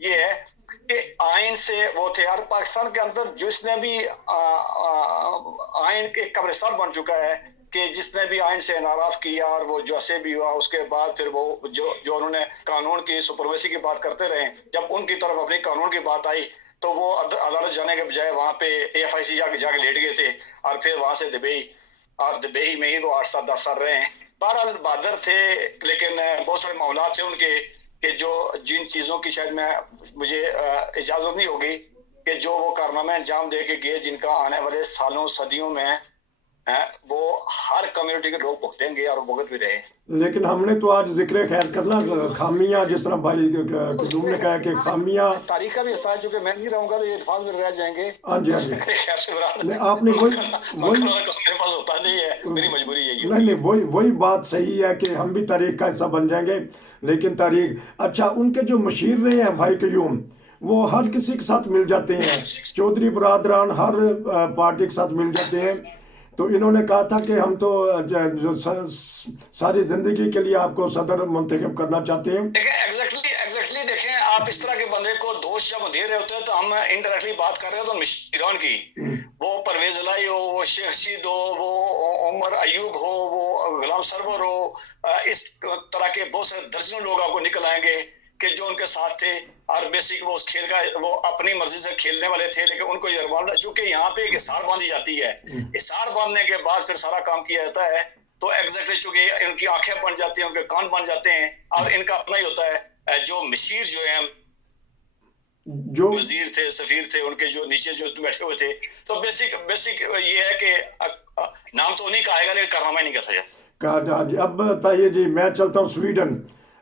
یہ ہے کہ آئین سے وہ تھے، اور پاکستان کے اندر جس نے بھی آئین کے قبرستان بن چکا ہے کہ جس نے بھی آئین سے انحراف کیا اور وہ جیسے بھی ہوا، اس کے بعد پھر وہ جو انہوں نے قانون کی سپرمیسی کی بات کرتے رہے، جب ان کی طرف اپنی قانون کی بات آئی تو وہ عدالت جانے کے بجائے وہاں پہ AFIC جا کے لیٹ گئے تھے، اور پھر وہاں سے دبئی میں ہی وہ 8 سال 10 سال رہے ہیں۔ بہرحال بہادر تھے، لیکن بہت سارے معاملات تھے ان کے کہ جن چیزوں کی شاید مجھے اجازت نہیں ہوگی کہ جو وہ کارنامے انجام دے کے گئے، جن کا آنے والے سالوں صدیوں میں وہ ہر کمیونٹی کے لوگ بھگتیں گے اور بھگت بھی رہے۔ لیکن ہم نے تو آج ذکر خیر کرنا خامیاں، جس طرح بھائی قدوم نے کہا کہ خامیاں تاریخ کا بھی حصہ ہے، چونکہ میں نہیں رہوں گا تو یہ الفاظ میں رہ جائیں گے۔ ہاں جی آپ نے ہوتا نہیں ہے، میری مجبوری یہی ہے۔ نہیں وہی بات صحیح ہے کہ ہم بھی تاریخ کا حصہ بن جائیں گے، لیکن تاریخ اچھا ان کے جو مشیر رہے ہیں بھائی قیوم، وہ ہر کسی کے ساتھ مل جاتے ہیں، چودھری برادران ہر پارٹی کے ساتھ مل جاتے ہیں، تو انہوں نے کہا تھا کہ ہم تو ساری زندگی کے لیے آپ کو صدر منتخب کرنا چاہتے ہیں۔ ایگزیکٹلی دیکھیں، آپ اس طرح کے بندے کو دوست جب دے رہے ہوتے ہیں تو ہم انڈائریکٹلی بات کر رہے ہیں تو مشیران کی، وہ پرویز الہی ہو، وہ شیخ رشید ہو، وہ عمر ایوب ہو، وہ غلام سرور ہو، اس طرح کے بہت سارے درجنوں لوگ آپ کو نکل آئیں گے کہ جو ان کے ساتھ تھے، اور بیسک وہ اس کھیل کا وہ اپنی مرضی سے کھیلنے والے تھے، لیکن ان کو یہ چونکہ یہاں پہ ایک حصار باندھی جاتی ہے، حصار باندھنے کے بعد پھر سارا کام کیا جاتا ہے، تو ایگزیکٹلی چونکہ ان کی آنکھیں بن جاتی ہیں، ان کے کان بن جاتے ہیں، اور ان کا اپنا ہی ہوتا ہے، جو مشیر جو ہیں جو وزیر تھے، سفیر تھے، ان کے جو نیچے جو بیٹھے ہوئے تھے، تو بیسک یہ ہے کہ نام تو نہیں کہا گا لیکن کارنامہ نہیں کہا جائے۔ اب بتائیے جی، میں چلتا ہوں سویڈن،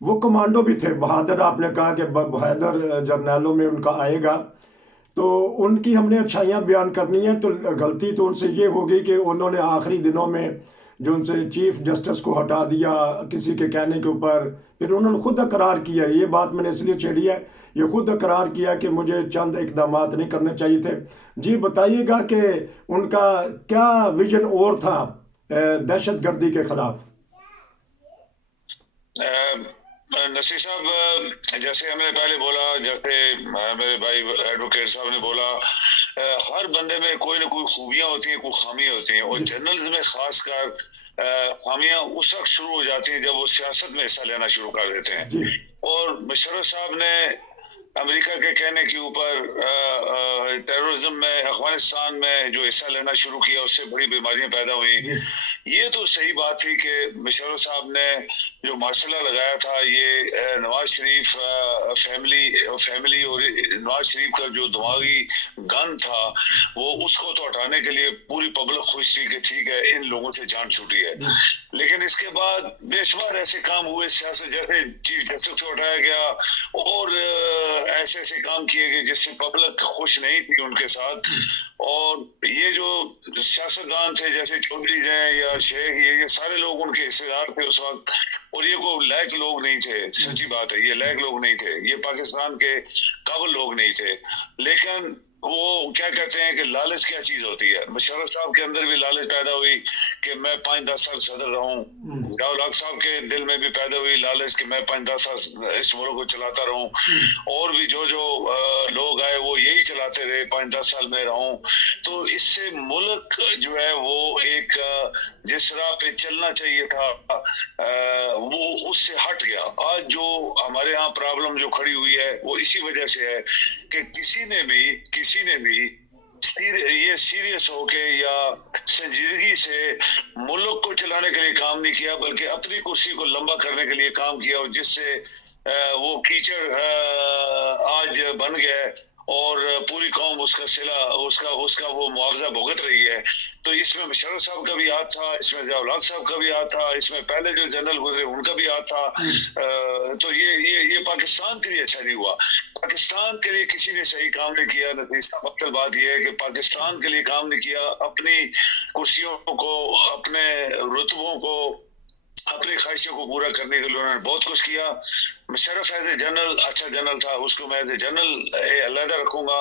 وہ کمانڈو بھی تھے بہادر، آپ نے کہا کہ بہادر جرنیلوں میں ان کا آئے گا، تو ان کی ہم نے اچھائیاں بیان کرنی ہیں، تو غلطی تو ان سے یہ ہوگی کہ انہوں نے آخری دنوں میں جو ان سے چیف جسٹس کو ہٹا دیا کسی کے کہنے کے اوپر، پھر انہوں نے خود اقرار کیا، یہ بات میں نے اس لیے چھیڑی ہے، یہ خود اقرار کیا کہ مجھے چند اقدامات نہیں کرنے چاہیے تھے۔ جی بتائیے گا کہ ان کا کیا ویژن اور تھا دہشت گردی کے خلاف؟ نصیر صاحب، جیسے ہم نے پہلے بولا، جیسے میرے بھائی ایڈوکیٹ صاحب نے بولا، ہر بندے میں کوئی نہ کوئی خوبیاں ہوتی ہیں، کوئی خامیاں ہوتی ہیں، اور جنرلز میں خاص کر خامیاں اس وقت شروع ہو جاتی ہیں جب وہ سیاست میں حصہ لینا شروع کر دیتے ہیں، اور مشرف صاحب نے امریکہ کے کہنے کے اوپر ٹیررزم میں افغانستان میں جو حصہ لینا شروع کیا، اس سے بڑی بیماریاں پیدا ہوئیں۔ یہ تو صحیح بات تھی کہ مشرف صاحب نے جو مارشل لا لگایا تھا، یہ نواز شریف فیملی اور نواز شریف کا جو دماغی گن تھا، وہ اس کو تو ہٹانے کے لیے پوری پبلک خوش تھی کہ ٹھیک ہے ان لوگوں سے جان چھوٹی ہے، لیکن اس کے بعد بے شمار ایسے کام ہوئے سیاست، جیسے چیف جسٹس کو ہٹایا گیا، اور ایسے ایسے کام کیے گئے جس سے پبلک خوش نہیں تھی ان کے ساتھ، اور یہ جو سیاستدان تھے جیسے چودھری ہیں یا شیخ، یہ سارے لوگ ان کے حصے دار تھے اس وقت، اور یہ کوئی لائق لوگ نہیں تھے، سچی بات ہے، یہ لائق لوگ نہیں تھے، یہ پاکستان کے قابل لوگ نہیں تھے، لیکن وہ کیا کہتے ہیں کہ لالچ کیا چیز ہوتی ہے، مشرف صاحب کے اندر بھی لالچ پیدا ہوئی کہ میں 5-10 سال صدر رہوں، ضیاء الحق صاحب کے دل میں بھی پیدا ہوئی لالچ کہ میں 5-10 سال اس ملک کو چلاتا رہوں، اور بھی جو لوگ آئے وہ یہی چلاتے رہے، 5-10 سال میں رہوں، تو اس سے ملک جو ہے وہ ایک جس راہ پہ چلنا چاہیے تھا وہ اس سے ہٹ گیا۔ آج جو ہمارے ہاں پرابلم جو کھڑی ہوئی ہے وہ اسی وجہ سے ہے کہ کسی نے بھی یہ سیریس ہو کے یا سنجیدگی سے ملک کو چلانے کے لیے کام نہیں کیا، بلکہ اپنی کرسی کو لمبا کرنے کے لیے کام کیا، اور جس سے وہ کیچڑ آج بن گیا اور پوری قوم اس کا وہ معاوضہ بھگت رہی ہے۔ تو اس میں مشرف صاحب کا بھی ہاتھ تھا، اس میں ضیاء الحق صاحب کا بھی ہاتھ تھا، اس میں پہلے جو جنرل گزرے ان کا بھی ہاتھ تھا، تو یہ پاکستان کے لیے اچھا نہیں ہوا، پاکستان کے لیے کسی نے صحیح کام نہیں کیا۔ مقتل بات یہ ہے کہ پاکستان کے لیے کام نہیں کیا، اپنی کرسیوں کو، اپنے رتبوں کو، اپنی خواہشوں کو پورا کرنے کے لیے انہوں نے بہت کچھ کیا۔ مشرف ایز اے جنرل اچھا جنرل تھا، اس کو میں ایز اے جنرل علیحدہ رکھوں گا،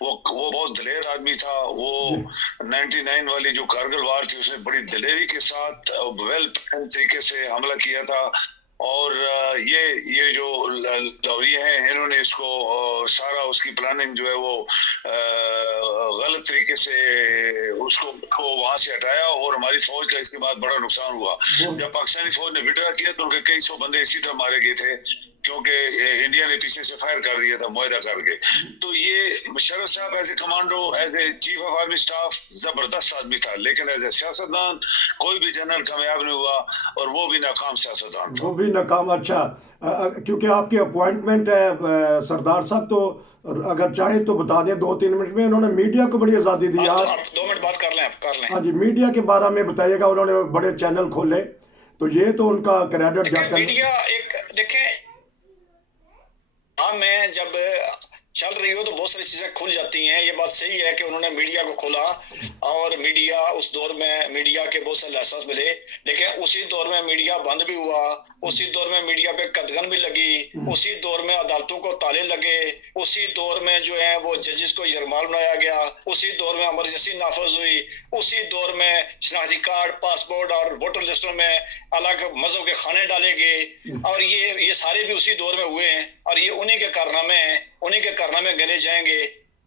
وہ بہت دلیر آدمی تھا، وہ 99 والی جو کارگل وار تھی اس میں بڑی دلیری کے ساتھ ویل پلان طریقے سے حملہ کیا تھا، اور یہ جو لوری ہیں انہوں نے اس کو سارا اس کی پلاننگ جو ہے وہ غلط طریقے سے اس کو وہاں سے ہٹایا، اور ہماری فوج کا اس کے بعد بڑا نقصان ہوا. جب پاکستانی فوج نے وڈرا کیا تو ان کے کئی سو بندے اسی طرح مارے گئے تھے، کیونکہ انڈیا نے پیچھے سے فائر کر دیا تھا معاہدہ کر کے. تو یہ مشرف صاحب as a commando, as a chief of army staff زبردست آدمی تھا، لیکن ایز اے سیاستدان کوئی بھی جنرل کامیاب نہیں ہوا، اور وہ بھی ناکام سیاستدان تھا. وہ بھی ناکام. اچھا، کیونکہ آپ کی اپوائنٹمنٹ ہے سردار صاحب، تو اگر چاہیں تو بتا دیں 2-3 منٹ میں. انہوں نے میڈیا کو بڑی آزادی دی. آپ 2 منٹ بات کر لیں. ہاں جی، میڈیا کے بارے میں بتائیے گا. انہوں نے بڑے چینل کھولے، تو یہ تو ان کا کریڈٹ جاتا ہے. میڈیا ایک دیکھیں، میں جب چل رہی ہو تو بہت ساری چیزیں کھل جاتی ہیں. یہ بات صحیح ہے کہ انہوں نے میڈیا کو کھولا، اور میڈیا اس دور میں میڈیا کے بہت سے لائسنس ملے، لیکن اسی دور میں میڈیا بند بھی ہوا، اسی دور میں میڈیا پہ قدغن بھی لگی، اسی دور میں عدالتوں کو تالے لگے، اسی دور میں جو ہے وہ ججز کو یرغمال بنایا گیا، اسی دور میں ایمرجنسی نافذ ہوئی، اسی دور میں شناختی کارڈ، پاسپورٹ اور ووٹر لسٹوں میں الگ مذہب کے کھانے ڈالے گئے، اور یہ سارے بھی اسی دور میں ہوئے ہیں، اور یہ انہی کے کارنامے ہیں، انہی کے کارنامے گنے جائیں گے.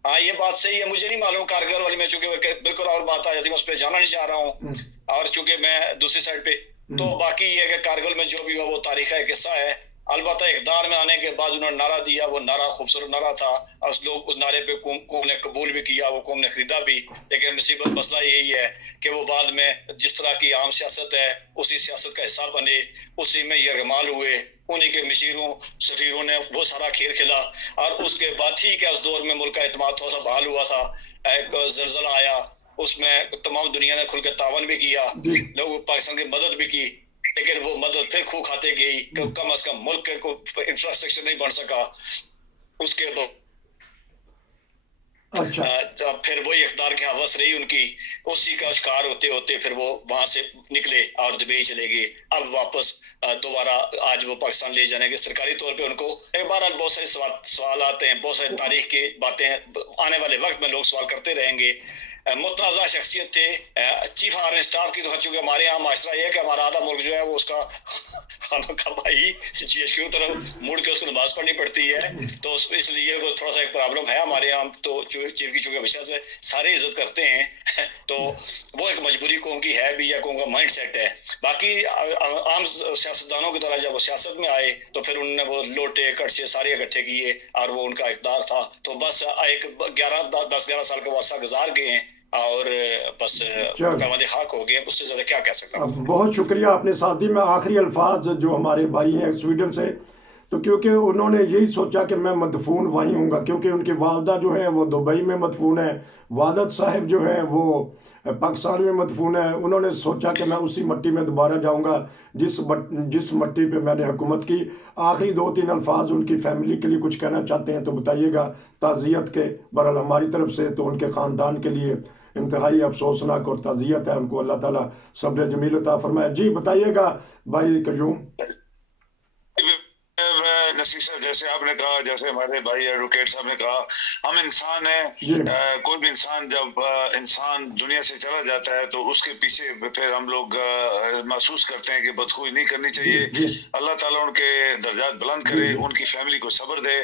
ہاں یہ بات صحیح ہے. مجھے نہیں معلوم کارگل والی میں، چونکہ بالکل اور بات آ جاتی ہے، میں اس پہ جانا نہیں چاہ رہا ہوں، اور چونکہ میں دوسری سائڈ پہ. تو باقی یہ ہے کہ کارگل میں جو بھی ہوا وہ تاریخ کا ایک حصہ ہے. البتہ اقتدار میں آنے کے بعد انہوں نے نعرہ دیا، وہ نعرہ خوبصورت نعرہ تھا، اور لوگ اس نعرے پہ قوم نے قبول بھی کیا، وہ قوم نے خریدا بھی. لیکن مصیبت مسئلہ یہی ہے کہ وہ بعد میں جس طرح کی عام سیاست ہے اسی سیاست کا حصہ بنے، اسی میں یرغمال ہوئے، انہی کے مشیروں سفیروں نے وہ سارا کھیل کھیلا. اور اس کے بعد ٹھیک ہے، اس دور میں ملک کا اعتماد تھوڑا سا بحال ہوا تھا، ایک زلزلہ آیا، اس میں تمام دنیا نے کھل کے تعاون بھی کیا، لوگ پاکستان کی مدد بھی کی، لیکن وہ مدد پھر کھو کھاتے گئی، کم از کم ملک کے کوئی انفراسٹرکچر نہیں بن سکا. اس کے بعد پھر وہی اقتدار کی حوث رہی ان کی، اسی کا شکار ہوتے ہوتے پھر وہ وہاں سے نکلے اور دبئی چلے گئے. اب واپس دوبارہ آج وہ پاکستان لے جانے کے سرکاری طور پہ ان کو بہرحال بہت سارے سوالات ہیں، بہت سارے تاریخ کی باتیں آنے والے وقت میں لوگ سوال کرتے رہیں گے. متنازع شخصیت تھے. چیف آرمی اسٹاف کی تو چونکہ ہمارے یہاں معاشرہ یہ ہے کہ ہمارا آدھا ملک جو ہے وہ اس کا کھانا کھائی جی ایچ کیو طرف مڑ کے اس کو نماز پڑھنی پڑتی ہے، تو اس لیے وہ تھوڑا سا ایک پرابلم ہے ہمارے یہاں. تو چیف کی چونکہ ہمیشہ سے سارے عزت کرتے ہیں تو وہ ایک مجبوری قوم کی ہے بھی، یا قوم کا مائنڈ سیٹ ہے. باقی عام سیاستدانوں کی طرح جب وہ سیاست میں آئے تو پھر انہوں نے وہ لوٹے کڑچے سارے اکٹھے کیے، اور وہ ان کا اقتدار تھا. تو بس ایک 10-11 سال کا عرصہ گزار گئے ہیں، اور بس پیمانے خاک ہو گئے. اس سے زیادہ کیا کہہ سکتا ہوں. بہت شکریہ آپ نے ساتھ دی. میں آخری الفاظ جو ہمارے بھائی ہیں سویڈن سے، تو کیونکہ انہوں نے یہی سوچا کہ میں مدفون وہیں ہوں گا، کیونکہ ان کی والدہ جو ہے وہ دبئی میں مدفون ہے، والد صاحب جو ہے وہ پاکستان میں مدفون ہے. انہوں نے سوچا کہ میں اسی مٹی میں دوبارہ جاؤں گا جس مٹی پہ میں نے حکومت کی. آخری 2-3 الفاظ ان کی فیملی کے لیے کچھ کہنا چاہتے ہیں تو بتائیے گا تعزیت کے. بہرحال ہماری طرف سے تو ان کے خاندان کے لیے انتہائی افسوسناک اور تعزیت ہے. ان کو اللہ تعالیٰ صبر جمیل عطا فرمائے. جی بتائیے گا بھائی قیوم. نصیر صاحب جیسے آپ نے کہا، جیسے ہمارے بھائی ایڈوکیٹ صاحب نے کہا، ہم انسان ہیں. کوئی بھی انسان جب انسان دنیا سے چلا جاتا ہے تو اس کے پیچھے پھر ہم لوگ محسوس کرتے ہیں کہ بدخوئی نہیں کرنی چاہیے. اللہ تعالیٰ ان کے درجات بلند کرے، ان کی فیملی کو صبر دے.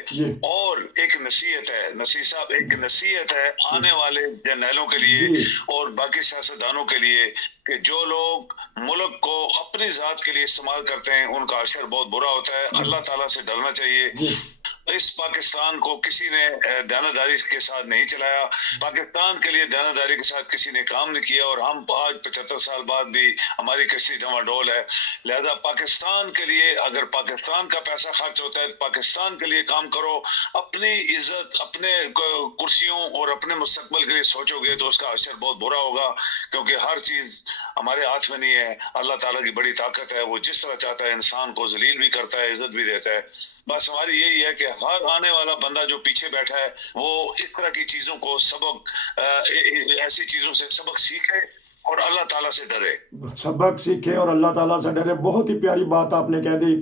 اور ایک نصیحت ہے نصیر صاحب، ایک نصیحت ہے آنے والے جرنیلوں کے لیے اور باقی سیاستدانوں کے لیے کہ جو لوگ ملک کو اپنی ذات کے لیے استعمال کرتے ہیں ان کا اشر بہت برا ہوتا ہے. اللہ تعالیٰ سے ڈرنا چاہیے. اس پاکستان کو کسی نے دیانتداری کے ساتھ نہیں چلایا، پاکستان کے لیے دیانتداری کے ساتھ کسی نے کام نہیں کیا، اور ہم آج 75 سال بعد بھی ہماری کشتی ڈواڈول ہے. لہذا پاکستان کے لیے اگر پاکستان کا پیسہ خرچ ہوتا ہے تو پاکستان کے لیے کام کرو. اپنی عزت، اپنے کرسیوں اور اپنے مستقبل کے لیے سوچو گے تو اس کا اثر بہت برا ہوگا، کیونکہ ہر چیز ہمارے ہاتھ میں نہیں ہے. اللہ تعالیٰ کی بڑی طاقت ہے، وہ جس طرح چاہتا ہے انسان کو ذلیل بھی کرتا ہے، عزت بھی دیتا ہے. بس ہماری یہی ہے کہ ہر آنے والا بندہ جو پیچھے بیٹھا ہے وہ اس طرح کی چیزوں کو ایسی چیزوں سے سبق سیکھے اور اللہ تعالیٰ سے ڈرے. سبق سیکھے اور اللہ تعالیٰ سے ڈرے. بہت ہی پیاری بات آپ نے کہہ دی.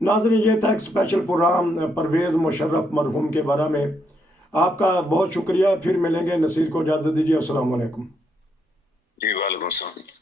ناظرین، یہ تھا ایک اسپیشل پروگرام پرویز مشرف مرحوم کے بارے میں. آپ کا بہت شکریہ. پھر ملیں گے. نصیر کو اجازت دیجیے. السلام علیکم. جی وعلیکم السلام.